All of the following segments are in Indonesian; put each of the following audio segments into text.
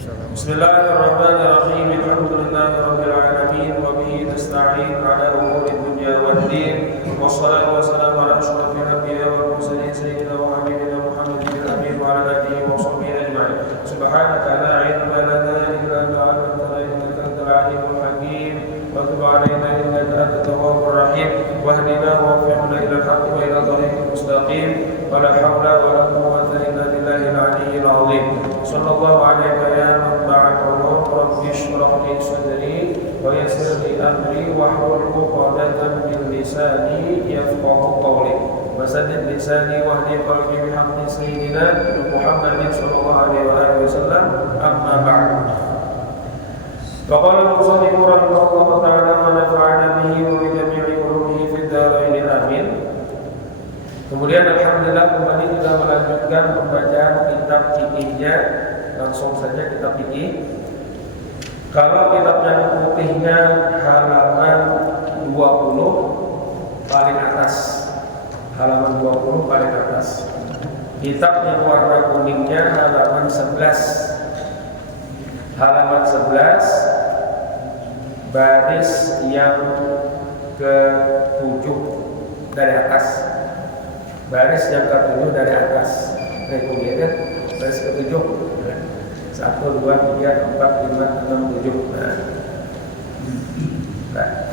Bismillahirrahmanirrahim. Alhamdulillahirabbil alamin wa bihi nasta'in ala umuri dunya waddin. Wassalatu wassalamu ala asyrafil anbiya'i wal mursalin sayyidina wa habibina Muhammadin amin wa ala alihi wa sahbihi ajma'in. Subhanaka la ilma lana illa ma 'allamtana innaka antal alimul hakim. Wa tub 'alaina innaka antat tawwabur rahim. Wahdina waffiqna ila al-haqqi wa ila tariqil mustaqim. Wa la hawla wa la quwwata illa billahil 'aliyyil 'azim. Sallallahu alaihi ya man ba'athahu rabbi shrah li sadri wa yassir li amri wahlul 'uqdatam min lisani yafqahu qawli wa saddid lisani wahdi qalbi bihaqqi sayyidina Muhammadin sallallahu alaihi wasallam amma ba'du. Wa qala al-musannif rahimahullahu ta'ala wa nafa'ana bihi wa bi jami'i ulumihi fid dharain amin. Kemudian alhamdulillah kembali kita melanjutkan pembacaan kitab fikihnya. Langsung saja kitab fikih. Kalau kitab yang putihnya halaman 20 paling atas. Halaman 20 paling atas. Kitab yang warna kuningnya halaman 11. Halaman 11 baris yang ke-7 dari atas. Baris yang ke-7 dari atas. Nah, kemudian baris ke-7. 1, 2, 3, 4, 5, 6, 7. Nah.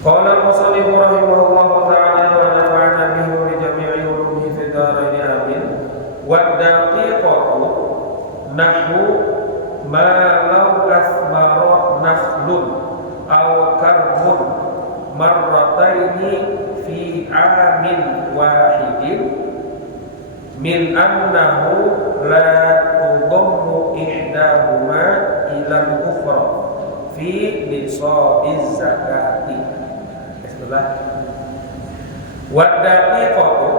Qala al-musannif rahimahullahu ta'ala wa nafa'ana bihi wa bi jami'i ulumihi fid dharain amin. Wa daqiqatu nahwu ma law asmara nakhlun aw karbun marrataini fi amin wahidin min annahu la tudammu ihdahuma ila al-ukhra fi nisabiz zakati. Bismillah. Wa daqiqatu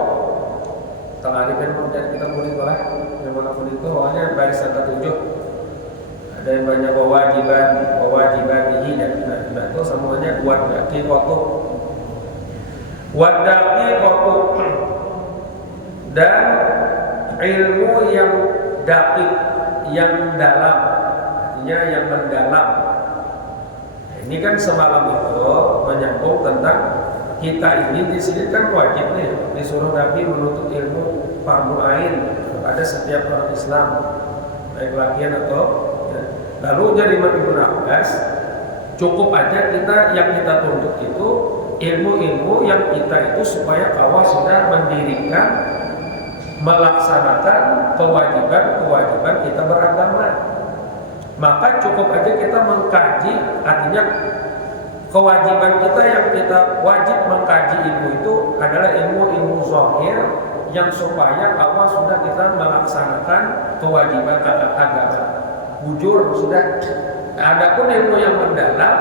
tengah-tengah kemudian kita boleh lah yang mana pun itu awalnya baris angka 7. Ada yang banyak wajiban ini dan itu semuanya wa daqiqatu. Wa daqiqatu dan ilmu yang daqiq, yang dalam, artinya yang mendalam. Ini kan semalam itu menyambung tentang kita ini di sini kan wajib nih disuruh Nabi menuntut ilmu fardhu ain pada setiap orang Islam, baik laki atau ya. Lalu jadi Imam Ibnu Abbas cukup aja kita yang kita tuntut itu ilmu-ilmu yang kita itu supaya awal sudah mendirikan melaksanakan kewajiban kita beragama. Maka cukup aja kita mengkaji, artinya kewajiban kita yang kita wajib mengkaji ilmu itu adalah ilmu-ilmu zahir yang supaya awal sudah kita melaksanakan kewajiban agama. Bujur sudah. Adapun ilmu yang mendalam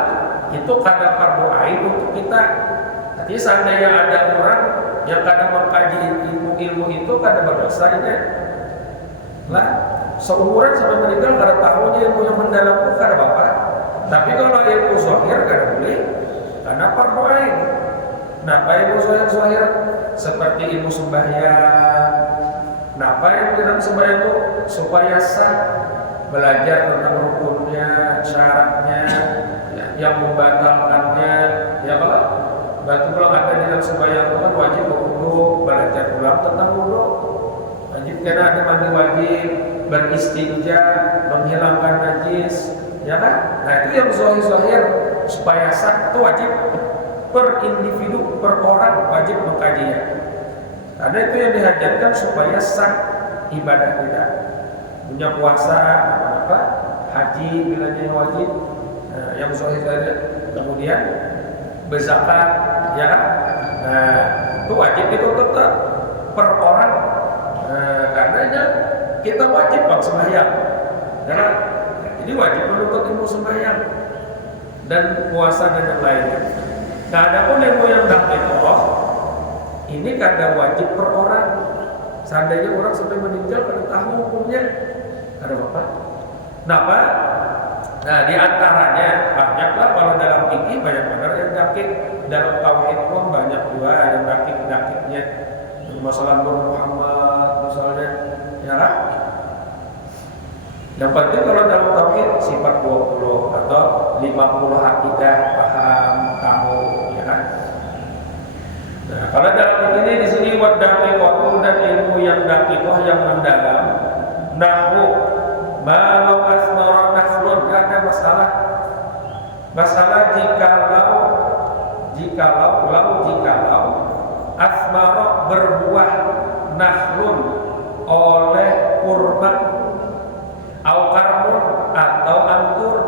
itu kadang fardhu ain untuk kita. Jadi seandainya ada orang yang kadang mengkaji ilmu itu kadang berdosa ini lah seumuran sampai meninggal kada tahunya ilmu yang mendalam itu kada apa. Tapi kalau ilmu zahir kada boleh karena fardhu ain. Napa ilmu zahir seperti ilmu sembahyang. Napa yang dalam sembahyang itu supaya sah, belajar tentang rukunnya, syaratnya, yang membatalkannya, ya kalau betul ada di dalam sembahyang itu kan wajib berwudu, belajar ulang tentang wudu. Wajib karena ada mandi wajib, beristinja, menghilangkan najis, ya kan? Nah itu yang zahir supaya sah itu wajib per individu, per orang wajib mengkajinya. Karena itu yang dihajarkan supaya sah ibadah kita. Punya puasa, apa? Haji bilanya wajib, yang zahir. Kemudian berzakat, ya kan? Nah, itu wajib itu tetap per orang. Karenanya kita wajib bang sembahyang, ya kan? Jadi wajib menuntut ilmu sembahyang dan puasa dan yang lainnya. Nah, adapun ilmu yang daqiqah ini kada wajib per orang. Seandainya orang sampai meninggal kada tahu hukumnya, ada apa? Kenapa? Nah, di antaranya banyaklah kalau dalam fikih banyak benar yang daqiq, dalam tauhid pun banyak juga yang daqiqnya. Masalah Muhammad misalnya, ya kan? Yang penting kalau dalam tauhid sifat 20 atau 50 akidah paham tahu, ya kan? Nah, kalau dalam ini di sini wadaqiqatu dan ilmu yang daqiqah yang mendalam, nahu malau asmara nakhlun, ada masalah jikalau asmara berbuah nakhlun oleh kurma au karmun atau anggur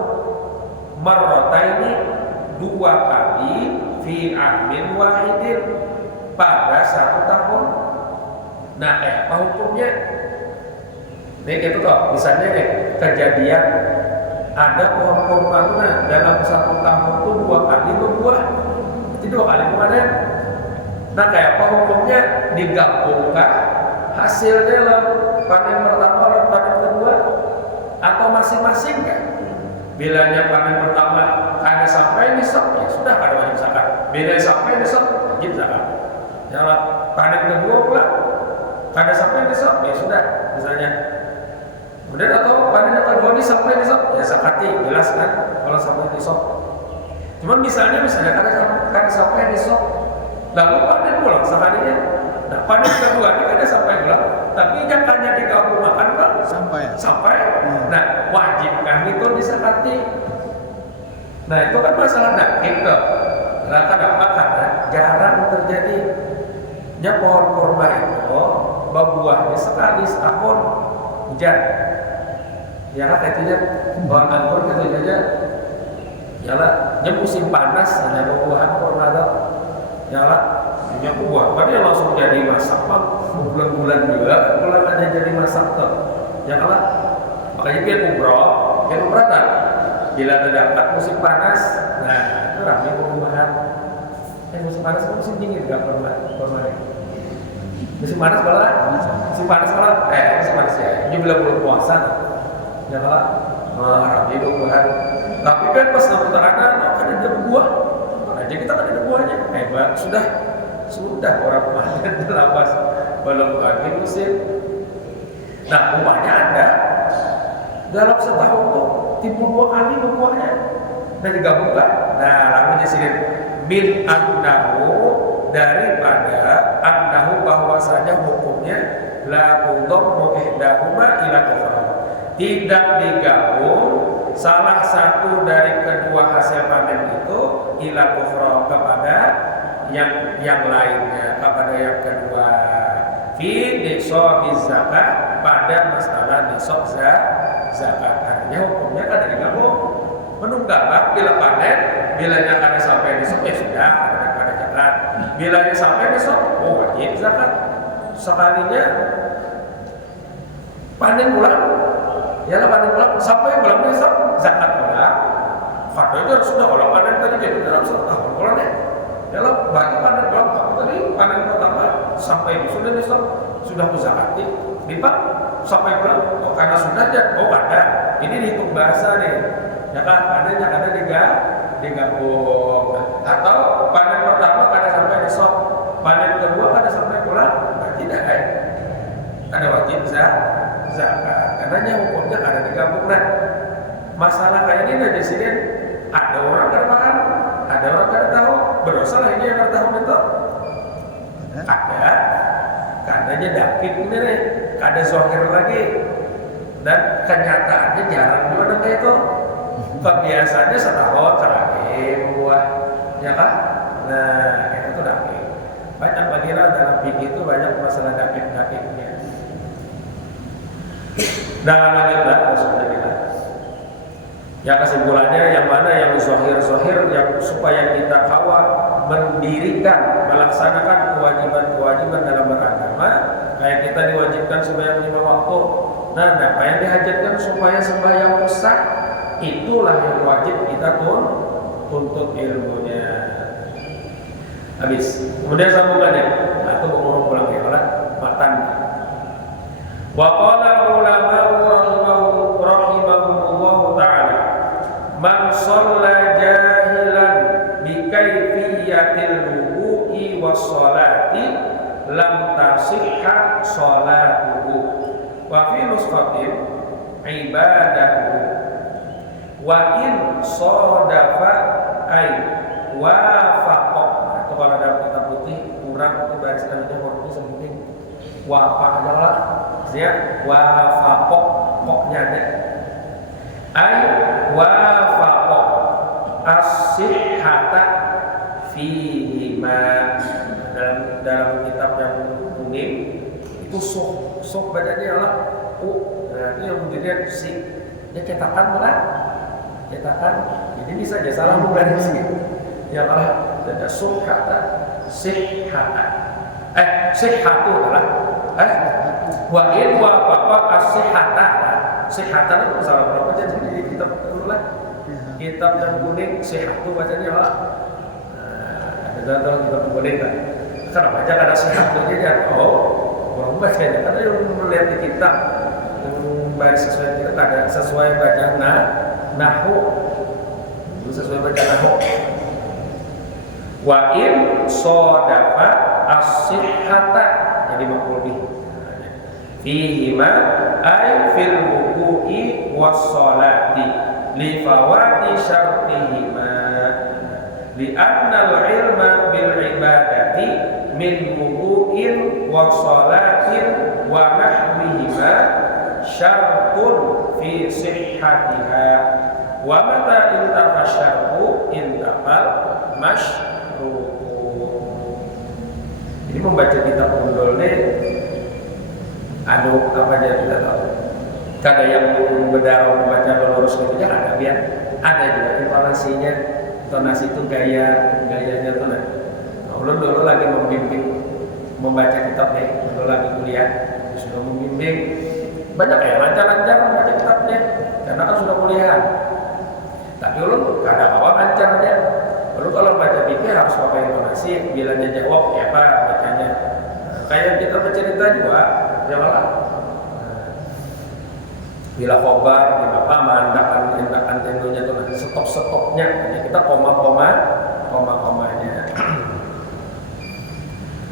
marrataini 2 kali fi amin wahidin pada 1 tahun. Nah, apa hukumnya? Nih gitu toh, misalnya nih kejadian ada pohon kurma dalam 1 tahun itu 2 kali berbuah, itu 2 kali panen. Nah, kayak apa hukumnya? Digabungkah hasilnya dalam panen pertama dan panen kedua, atau masing-masing kan? Bilanya panen pertama kada sampai nisab, ya sudah kada wajib zakat. Bila sampai nisab, wajib zakat. Ya, panen kedua pula kada sampai nisab, ya sudah, misalnya. Kemudian atau panen yang kedua ini sampai nisab, ya zakati, jelas kan kalau sampai nisab. Cuman misalnya kada sampai nisab, lalu panen pulang sekalinya. Nah, panen kedua ini kada sampai pulang, tapi jangannya digabung makan Pak sampai. Nah, wajib kan itu disakati. Nah, itu kan masalah nakik tuh. Nah, kenapa? Karena jarang terjadi. Ya, pohon kurma itu berbuahnya sekali setahun hujan. Ya kan katanya pohon anggur katanya yalah, nya musim panas ada buah kurma ada. Yalah, punya buah, padahal langsung jadi masak bulan-bulan juga, bulan ada jadi masak tuh. Yalah, makanya dia umroh kan. Bila terdapat musim panas, nah itu ramai perubahan. Musim panas kan musim dingin gak kurma ini. Musim panas malah, musim panas ya. Ini bulan puasa. Ya lah, ramai perubahan. Tapi kan pas sampai ada ada buah, aja kita kan ada buahnya. Hebat, sudah orang panen lapas belum lagi musim. Nah, umpamanya ada dalam setahun tuh timbul 2 kali buahnya dan digabungkan. Nah, lalu disini min annahu, daripada annahu bahwasanya hukumnya la tudammu ihdahuma ila ukhra, tidak digabung salah satu dari kedua hasil panen itu ila ukhra kepada yang lainnya, kepada yang kedua. Fi nisab zakat, pada masalah nisab zakat. Artinya hukumnya kan digabung. Menunggang bila panen, bilanya kada sampai nisab ya sudah ada zakat. Bilanya sampai nisab, wajib zakat. Sekalinya panen ulang, yalah panen ulang sampai bulan nisab zakat ulang. Kalau itu sudah kalau panen tadi jadi dalam 1 tahun ulang ya. Yalah bagi panen ulang tadi panen pertama sampai sudah nisab sudah zakati, lipat sampai bulan karena sudah aja ada. Ini dihitung bahasa nih. Ya kan ada digabung. Atau panen pertama kada sampai nisab, panen kedua kada sampai bulan, tidak ada wajib zakat. Karena hukumnya kada digabung. Nah, masalah kayak ini di sini ada orang kada paham, ada orang kada tahu, berdosa lah ini yang kada tahu itu. Ada, karenanya dakik ini nih, kada zahir lagi, dan kenyataannya jarang juga kayak itu. Kebiasaannya setahun sekali buah, ya kan? Nah, itu tuh dakik. Banyak bagilah dalam fikih itu banyak masalah dakiknya. Dan lanjutlah maksudnya kita. Ya, kesimpulannya yang mana yang zahir yang supaya kita kawal mendirikan, melaksanakan kewajiban dalam beragama, kayak kita diwajibkan sembahyang 5 waktu. Nah, apa yang dihajatkan supaya sembahyang sah, itulah yang wajib kita tuntut ilmunya. Habis. Kemudian sambungannya. Nah, itu ngomong pulang ya, kalau matan. Wa qala ulama rahimahumullah ta'ala, man shalla jahilan bi kaifiyatil wudu'i was sholati lam tasihha sholatuhu. Wa fi nusqatin ibadahu wa in sadafa ay wafaqa. Itu kalau dalam kitab putih kurang itu baris tanahnya hurufnya sebutin wafa adalah dia wafaqa koknya ada ay wafaqa as-sihhata fihi ma. Dalam kitab yang kuning itu sok bacanya adalah nah itu yang bunyinya si dia cetakan mana cetakan jadi bisa aja salah bukan sih ya malah ada suhata sihhata sihhatu adalah wa in wa apa as-sihhata sihhatan itu salah berapa jadi kitab itulah kitab yang kuning sihhatu bacanya adalah ada dalam kitab kuning kan karena baca ada sihhatunya dia orang bacanya karena yang melihat di kitab baris sesuai kita ada sesuai bacaan nahwu sesuai bacaan nahwu wa in sadafa as-sihhata jadi maqul bih fihi ma ay fil wudu'i was salati li fawati syartihima li anna al-ilma bil ibadati min wudu'in wa salatin wa nahwihima syartun fi sihhatiha wa mata intafa syartu intafal masyru'u. Jadi membaca kitab undul ini apa aja kita tahu. Kada yang berdarah membaca lurus gitu jangan ada biar ada juga intonasinya. Intonasi itu gayanya tuh nah. Ulun dulu lagi membimbing membaca kitab nih, dulu lagi kuliah sudah membimbing banyak ya lancar-lancar membaca kitabnya karena kan sudah kuliahan. Tapi ulun kadang awal lancar aja. Lalu kalau baca pikir harus pakai intonasi, bila dia jawab ya pak bacanya. Kayak kita bercerita juga, jawablah. Bila khobar, bila apa mendakan tentunya tuh nanti stop-stopnya, kita koma-komanya.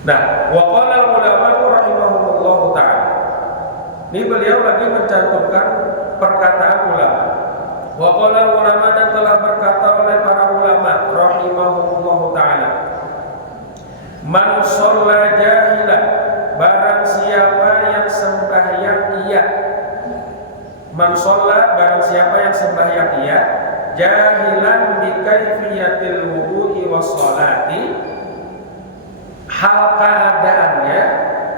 Nah, waqala ulama rahimahumullah ta'ala. Ini beliau lagi mencantumkan perkataan ulama. Waqala ulama dan telah berkata oleh para ulama rahimahumullah ta'ala. Man shalla jahilan, barang siapa yang sembahyang ia. Man shalla, barang siapa yang sembahyang ia, jahilan bi kaifiyatil wudu'i was sholati, hal keadaannya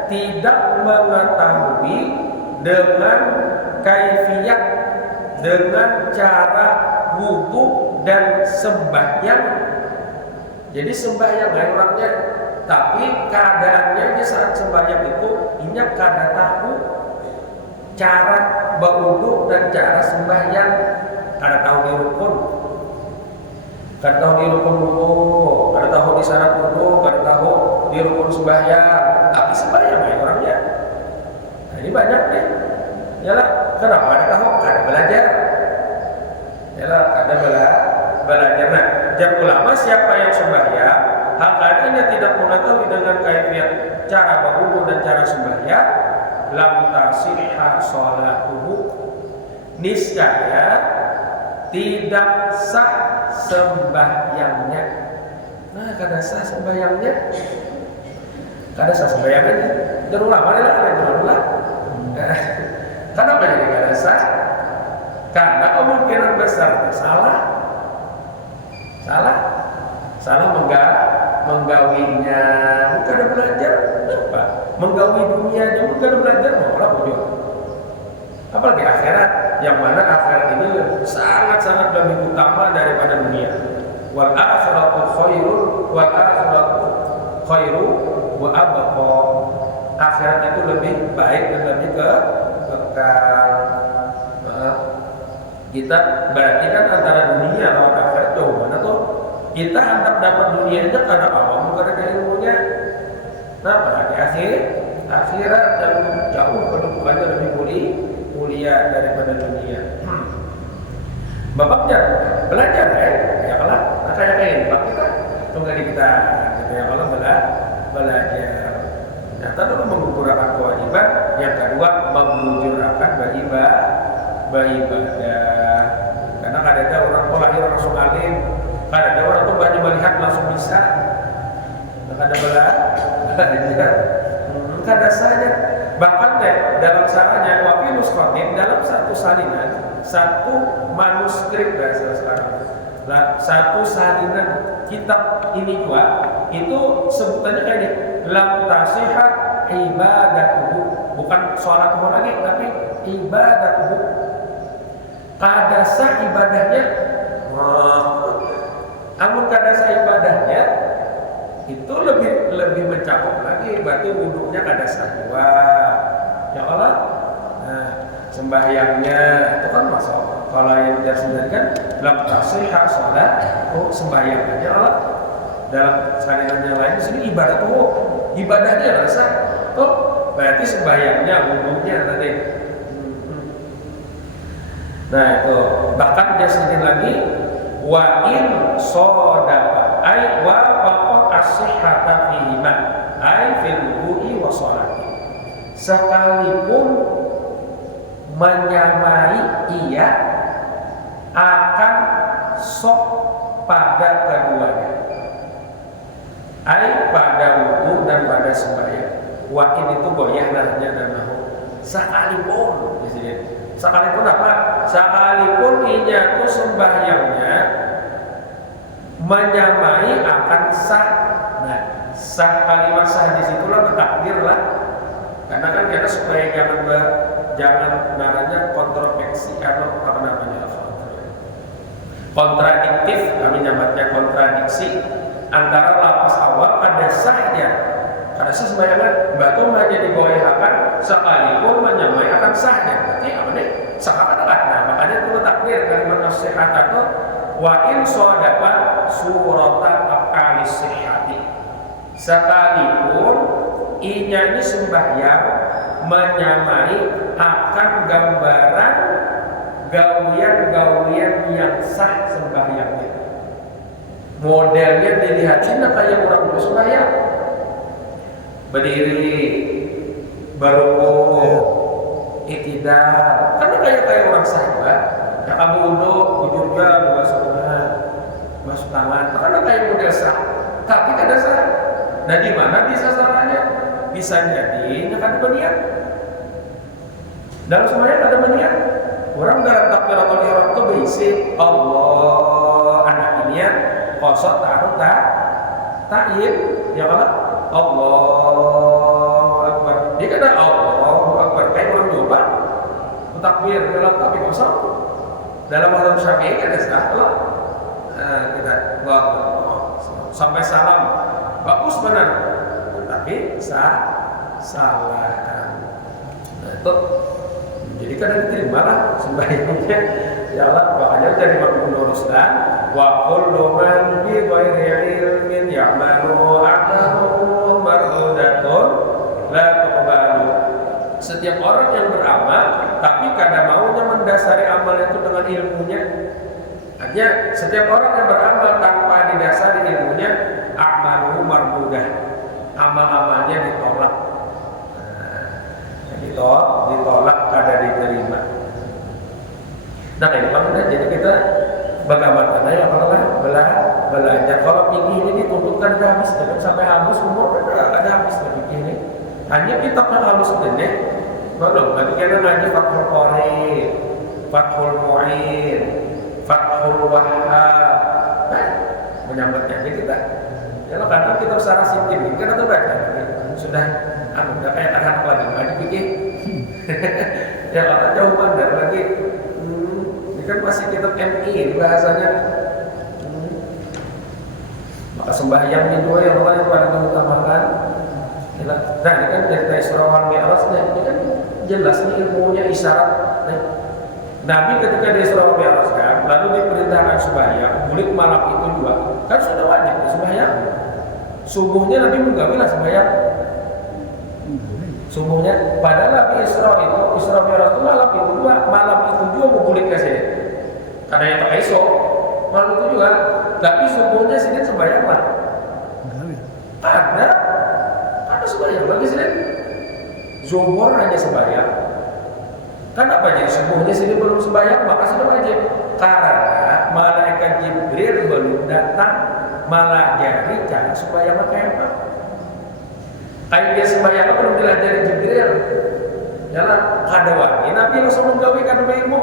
tidak mengetahui dengan kaifiyat, dengan cara wudu dan sembahyang. Jadi sembahyang orangnya, tapi keadaannya di saat sembahyang itu ingat kada tahu cara berwudu dan cara sembahyang, kada tahu di rukun, kada tahu di rukun wudu, kada tahu di syarat wudu, kada tahu di rukun sembahyang, tapi sembahyang orangnya. Nah, ini banyak deh. Yalah, kenapa ada tahu? Kada belajar. Yalah, kada belajar. Nah, jar ulama siapa yang sembahyang, hal keadaannya tidak mengetahui dengan kaifiat cara berwudu dan cara sembahyang, lam tasihha sholatuhu, niscaya tidak sah sembahyangnya. Nah, kada sah sembahyangnya. Kada sah sembahyangnya. Jar ulama lah, ulama. Kenapa jadi kada sah? Karena kemungkinan besar salah menggawinya, bukan ada belajar, apa? Menggawi dunia juga bukan ada belajar, malah bodoh. Apalagi akhirat, yang mana akhirat ini sangat-sangat lebih utama daripada dunia. Wal akhiratu khairu wa abqa. Akhirat itu lebih baik dan lebih kekal. Kita berarti kan antara dunia dan akhirat jauh mana tuh? Kita hendak dapat dunia aja karena awam, bukan ada ilmunya. Nah, pada akhirat dan jauh kedudukannya lebih mulia daripada dunia. Bapaknya belajar ya kalau kayak ini bab kita tunggu kita gitu ya kalau belajar. Ternyata dulu mengukurkan kewajiban, yang kedua mengunjurkan beribadah. Karena kadang ada orang tua lahir langsung alim, kadang ada orang tua banyak melihat langsung bisa, kadang belajar, kadang saja. Bahkan dalam saranya wafilus khotim dalam satu salinan, satu manuskrip bahasa sekarang, satu salinan kitab ini juga itu sebutannya kayak ini, lam tasihhat ibadatuhu, bukan sholat lagi tapi ibadatuhu, kadasa ibadahnya. Amun kadasa ibadahnya itu lebih mencakup lagi, berarti wudhunya kadasa dua ya Allah. Nah, sembahyangnya itu kan masalah. Kalau yang sendiri kan lam tasihhat sholat, sembahyangnya ya Allah. Dalam salinan yang lain di sini ibadah ibadahnya rasa berarti sembahyangnya wudhunya tadi. Nah itu bahkan dia sendiri lagi wa in sodaqa ay wa faqa as-sihhata fihima ay fil wudu'i wa sholati, sekalipun menyamai ia akan sok pada keduanya, ay pada wudu dan pada sembahyang. Wa in itu goyah namanya dan nahu sekalipun di sini. Sekalipun apa? Sekalipun inya itu sembahyangnya menyamai akan sah. Nah, sah kalimat sah di situlah bertakbir lah. Karena kan kita supaya jangan namanya kontroversi atau apa namanya kontradiktif, kami namakannya kontradiksi antara lapas awal ada sahnya. Karena sembahyangnya batu hanya digoyahkan sekalipun menyamai akan sahnya. Berarti apa nih? Sahabat kan? Nah makanya itu takbir kalimat nasihat itu wa in sadaqa surata aqalis sihhati, sekalipun inya ini sembahyang menyamai akan gambaran gawian yang sah sembahyangnya. Modelnya dilihatin kayak orang sembahyang, berdiri, berrukuk, iktidal, kan kayak orang sahabat. Ya kamu wudhu juga masuk tangan, kan kayak model sah. Tapi kada sah. Nah di mana bisa salahnya? Bisa jadi nggak ada berniat. Dalam semuanya ada berniat. Orang dalam takbiratul ihram itu berisi Allah anak ini ya kosot taruh ta'in ya Allah. Allahu Akbar. Dia kata Allahu Akbar kayak orang coba takbir dalam tapi kosong. Dalam mazhab Syafi'i ada salah. Kita sampai salam bagus benar. Tapi salah. Nah, itu jadi kadang diterima lah sembahyangnya. Ya Allah, makanya jadi makmum luruskan wa kullu man bi ghairi ilmin ya'malu amaluhu mardudatun la tuqbalu. Setiap orang yang beramal tapi kadang maunya mendasari amal itu dengan ilmunya. Artinya setiap orang yang beramal tanpa didasari ilmunya amaluhu mardudah. Amal-amalnya ditolak. Ditolak kada diterima. Nah memang jadi kita bagaimana ya kalau belajar kalau fikih ini dituntutkan habis sampai habis umur ada habis fikih ini. Hanya kitab yang halus ini belum. Nanti kita ngaji Fathul Qorib, Fathul Mu'in, Fathul Wahhab. Menyambutnya kita. Kalau kadang kita usaha sinting ini kan itu baca sudah udah kayak anak lagi ngaji fikih. Ya kalau jauh pandang lagi. Ini kan masih kitab MI bahasanya. Maka sembahyang itu yang Allah yang paling mengutamakan. Nah ini kan cerita Isra wal Mi'raj, ini kan jelas nih ilmunya isyarat. Nabi ketika di Isra wal Mi'raj kan, lalu diperintahkan sembahyang, bulik malam itu juga, kan sudah wajib sembahyang. Subuhnya Nabi menggawilah sembahyang. Subuhnya, padahal Nabi Isra Mi'raj itu malam itu juga mau bulik ke sini. Karena yang pakai esok, malam itu juga. Tapi subuhnya sini sembahyang lah. Ada sembahyang lagi sini. Zuhur hanya sembahyang. Kenapa jadi subuhnya sini belum sembahyang maka sudah wajib? Karena malaikat Jibril belum datang malah jadi cara sembahyang kayak apa? Kayak dia sembahyang belum dilajari Jibril. Yalah kada wani Nabi langsung menggawe kana ilmu.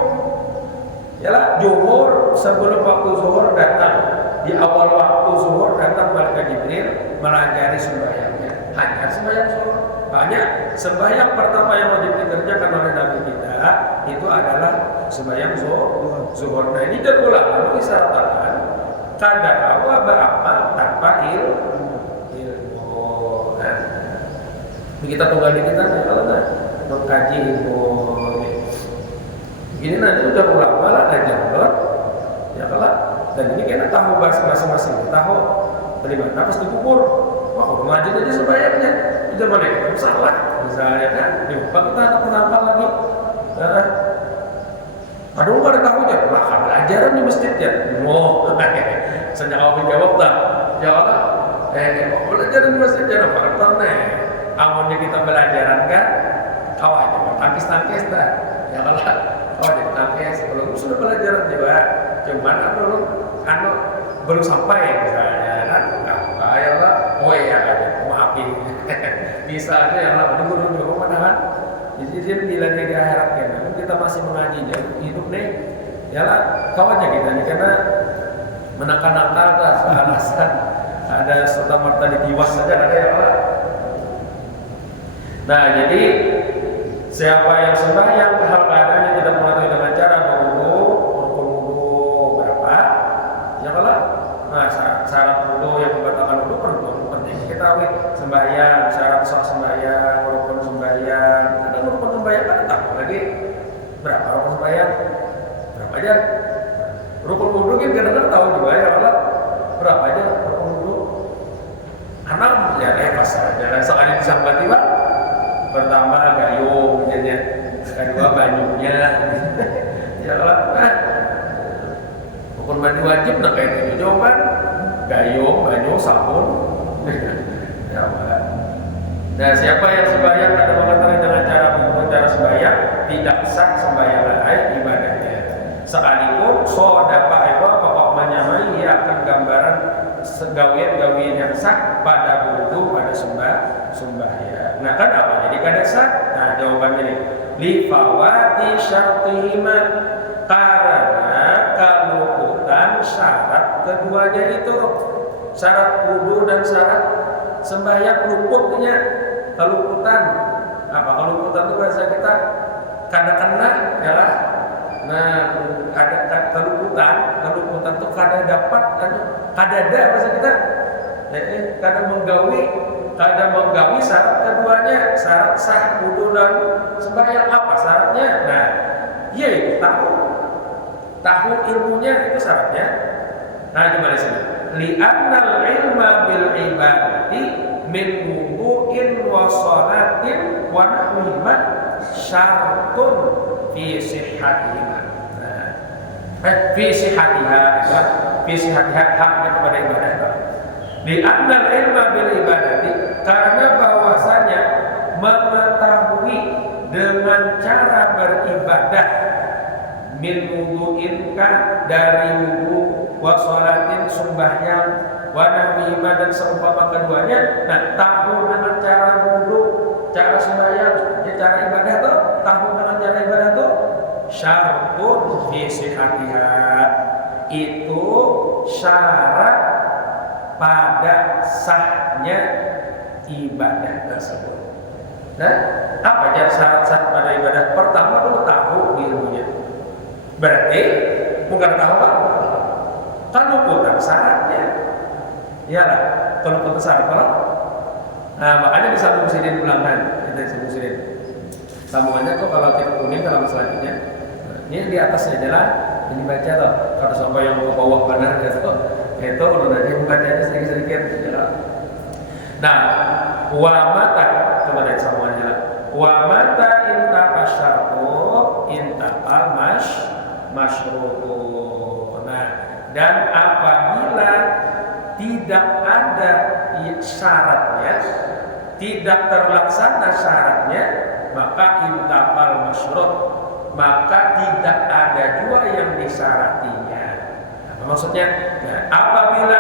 Yalah zuhur sebelum waktu zuhur datang, di awal waktu zuhur datang malaikat Jibril melajari sembahyangnya. Hanya sembahyang zuhur. Banyak sembahyang pertama yang wajib dikerjakan oleh Nabi kita itu adalah sembahyang zuhur. Nah ini dan ulama disyaratkan kada awal beramal tanpa ilmu. Nah, kita tunggal di kita nih kalau nggak mengkaji ilmu. Begini nanti udah ulama lah ngajar ya kalau dan ini kena tahu bahasa masing-masing tahu dari mana pasti kubur. Wah kalau ngaji aja sembahyangnya itu mana itu salah misalnya kan dibuka kita ada penambal lagi. Aduh nggak ada tahunya maka belajaran di masjid ya. Wow sejak awal jawab tak ya Allah belajaran di masjid ya faktor nih amunnya kita belajaran kan kawan tangkis dah ya Allah jadi tangkis belum sudah belajaran juga cuman belum sampai misalnya kan ya Allah ya maafin bisa aja ya Allah guru juga mana kan jadi dia bilang di akhirat kan kita masih mengaji hidup nih ya lah kawannya kita nih karena menakal-nakal alasan ada serta merta dibiwas saja ada ya Allah. Nah jadi siapa yang sembahyang hal keadaannya tidak mengetahui dengan cara berwudu, rukun wudu berapa? Ya kalau nah syarat wudu yang membatalkan wudu penting kita tahu sembahyang, syarat sah sembahyang, rukun sembahyang. Ada rukun sembahyang kan tak lagi berapa rukun sembahyang? Berapa aja? Rukun wudu kan kadang-kadang tahu juga ya kalau berapa aja rukun wudu? 6 ya pas aja. Sekali disambati Pak. Pertama gayung misalnya, kedua banyunya ya lah rukun mandi wajib nak kayak itu jawaban gayung, banyu, sabun ya Allah. Nah siapa yang sembahyang ada mengetahui dengan cara sembahyang tidak sah sembahyang ibadahnya sekalipun dapat itu pokok menyamai ia akan gambaran gawian yang sah pada wudu pada sembahyang. Nah kan apa jadi kada sah? Nah jawabannya nih li fawati syartihima karena keluputan syarat keduanya itu syarat wudu dan syarat sembahyang luputnya keluputan apa keluputan itu bahasa kita kada kena ya lah. Nah ada keluputan itu kada dapat kada ada bahasa kita kada menggawi syarat keduanya syarat sah wudu dan sembahyang apa syaratnya? Nah yaitu tahu ilmunya itu syaratnya. Nah coba di sini li'annal ilma bil ibadati min wudu'in wa sholatin wa nahwihima syartun fi sihhatihima. Fi sihhatiha haknya kepada ibadah. Li'annal ilma bil ibadati karena bahwasanya mengetahui dengan cara beribadah min wudu'in kan dari wudu wa sholatin sembahyang wa nahwihima dan seumpama keduanya. Nah tahu dengan cara wudu, cara sembahyang, cara ibadah tuh tahu dengan cara ibadah tuh syartun fi sihhatiha itu syarat pada sahnya ibadah tersebut. Nah, apa aja syarat sah pada ibadah? Pertama dulu tahu ilmunya. Berarti bukan tahu apa? Kan bukan syaratnya. Iyalah, kalau bukan syarat kalau. Nah, makanya disambung sini ulangan, kita disambung sini. Sambungannya tuh kalau kita kuning kalau selanjutnya. Ini di atasnya adalah ini baca tuh. Kalau sampai yang ke bawah benar ya tuh. Itu udah nanti bacanya sedikit-sedikit. Nah, wa mata coba lihat semuanya. Wa mata intaqa syartu intaqal masyrutu. Nah, dan apabila tidak ada syaratnya, tidak terlaksana syaratnya, maka intaqal masyrut maka tidak ada jua yang disyaratnya. Apa maksudnya? Nah, apabila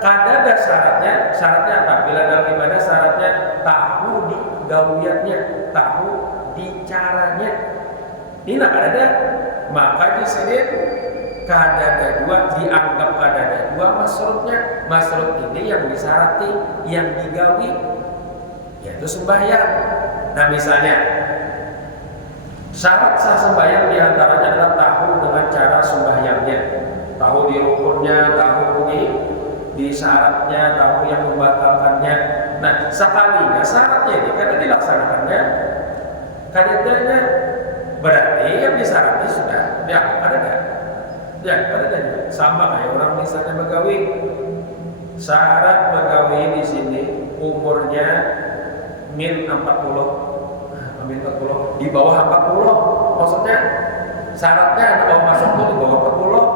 kadada syaratnya apa? Bila dalam ibadah syaratnya tahu di gawiannya, tahu di caranya. Ini kadada, maka di sini kadada dua dianggap kadada dua masrutnya. Masrut ini yang disyarati, yang digawi, yaitu sembahyang. Nah misalnya syarat sah sembahyang diantaranya adalah tahu dengan cara sembahyangnya, tahu di rukunnya, tahu di syaratnya, tahu yang membatalkannya. Nah sekalinya syaratnya ini karena dilaksanakannya kadadanya, berarti yang disyaratnya sudah ada. Ya, ada sama kayak orang misalnya begawi. Syarat begawi di sini umurnya min 40, di bawah 40. Maksudnya syaratnya kalau masuk itu di bawah 40.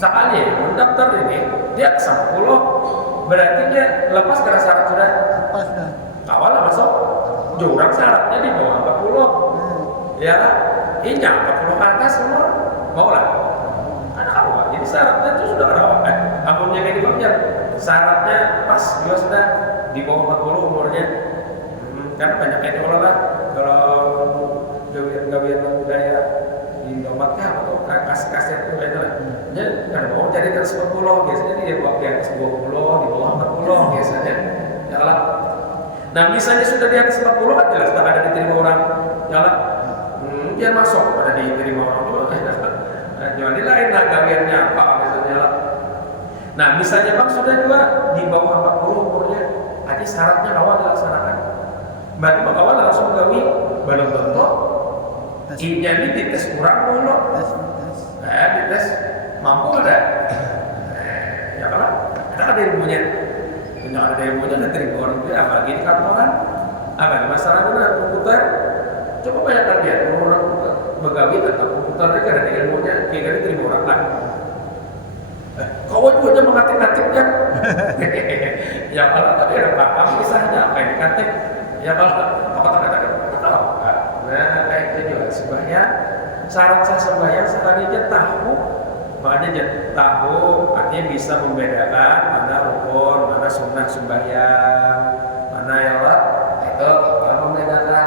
Sekali mendaftar ini dia ke 10, berarti dia lepas karena syarat sudah lepas dah. Awal masuk jurang syaratnya di bawah 40. Ya, ini 40 ke atas semua mau lah. Jadi syaratnya itu sudah ada akunnya kayak dipakai. Syaratnya pas juga sudah di bawah 40 umurnya. Kan banyak yang diolah lah. Kalau gawian budaya di Indomaret atau kasih-kasih itu kayak itu lah. Jadi kan mau jadi atas 40 biasanya dia bawa di atas 20, di bawah 40 biasanya. Ya lah. Nah misalnya sudah di atas 40 kan jelas tak ada diterima orang. Ya lah. Dia masuk pada diterima orang juga. Jadi lain lah gawiannya apa misalnya lah. Nah misalnya bang sudah juga di bawah 40 umurnya, aja syaratnya awal dilaksanakan. Berarti bang awal langsung gawi belum tentu. Ini dites kurang dulu. Dites mampu ada. Ya kan? Ada ilmunya. Punya ada ilmunya nanti orang dia apalagi di kantoran. Apa masalahnya komputer? Coba bayangkan dia orang begawi tentang komputer mereka ada ilmunya, kayak diterima orang lain. Kau juga mengatik-ngatiknya. Ya kalau tadi ada paham kisahnya apa yang dikatik. Ya kalau kata-kata tahu. Nah kayak itu juga sembahyang. Syarat sah sembahyang sekali aja tahu, makanya aja tahu artinya bisa membedakan mana rukun, mana sunnah sembahyang, mana ya Allah itu membedakan.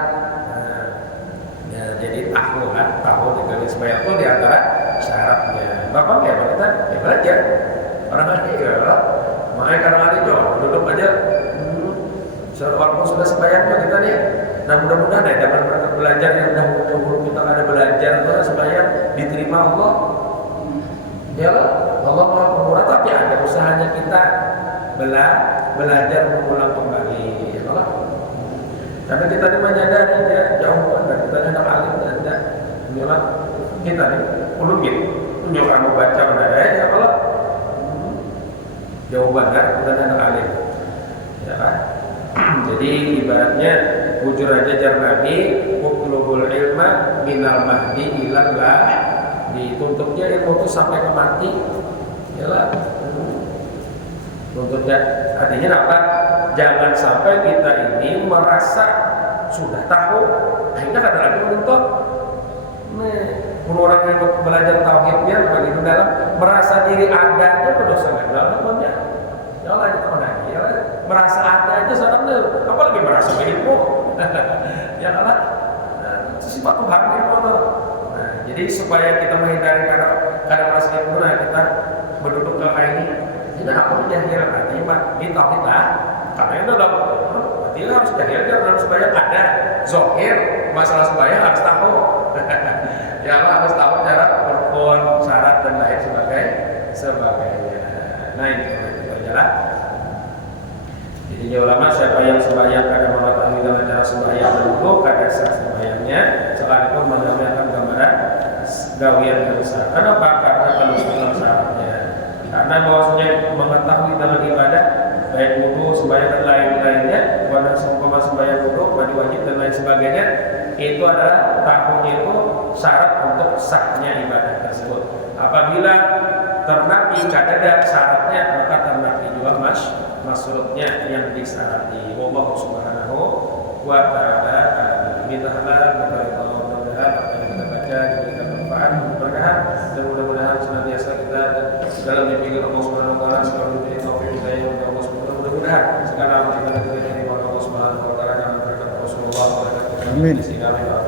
Jadi tahu dengan sembahyang itu diantara syaratnya. Bapak ya kita ya belajar. Orang ahli ya lah. Makanya kadang-kadang itu duduk aja. Walaupun sudah sembahyangnya kita nih. Nah mudah-mudahan ya dapat belajar yang dahulu kita ada belajar sembahyang diterima Allah. Ya lah, Allah Maha Pemurah tapi ada usahanya kita belajar mengulang kembali. Ya Allah. Karena kita ini menyadari ya jauh banget, kita hendak alim dan menyolat kita nih ulungin menyolat membaca benar ya kalau jauh banget kita hendak alim ya kan. Jadi ibaratnya bujur aja jar Nabi utlubul ilma minal mahdi ilal lah, dituntutnya ilmu itu sampai ke mati ya lah. Tuntutnya artinya apa? Jangan sampai kita ini merasa sudah tahu, akhirnya ada lagi menuntut. Orang yang belajar tauhidnya bagi dalam merasa diri adanya berdosa nggak dalam namanya. Ya Allah itu mana? Ya merasa ada aja seorang tuh, apalagi merasa berilmu. Ya Allah, sifat Tuhan itu. Nah, jadi supaya kita menghindari karena merasa ilmu, kita berduduk ke kayak ini. Ini aku jahil artinya ini tauhid lah. Karena itu udah berarti harus jahil dalam sembahyang ada zohir masalah sembahyang harus tahu. Ya Allah harus tahu cara rukun, syarat dan lain sebagainya. Nah itu adalah. Jadi ulama siapa yang sembahyang kadang mengetahui dengan cara sembahyang dulu kadang sah sembahyangnya sekalipun menyampaikan gambaran gawian yang besar. Kenapa? Karena kelusutan syaratnya. Karena bahwasanya mengetahui dalam ibadah baik wudu, sembahyang dan lain-lainnya, pada seumpama sembahyang wudu, mandi wajib dan lain sebagainya, itu adalah tahunya itu syarat untuk sahnya ibadah tersebut. Apabila ternafi kadada syaratnya, maka ternafi juga masrutnya yang disyarati. Wallahu subhanahu wa ta'ala minta halal, minta ridha, Amin. Sehingga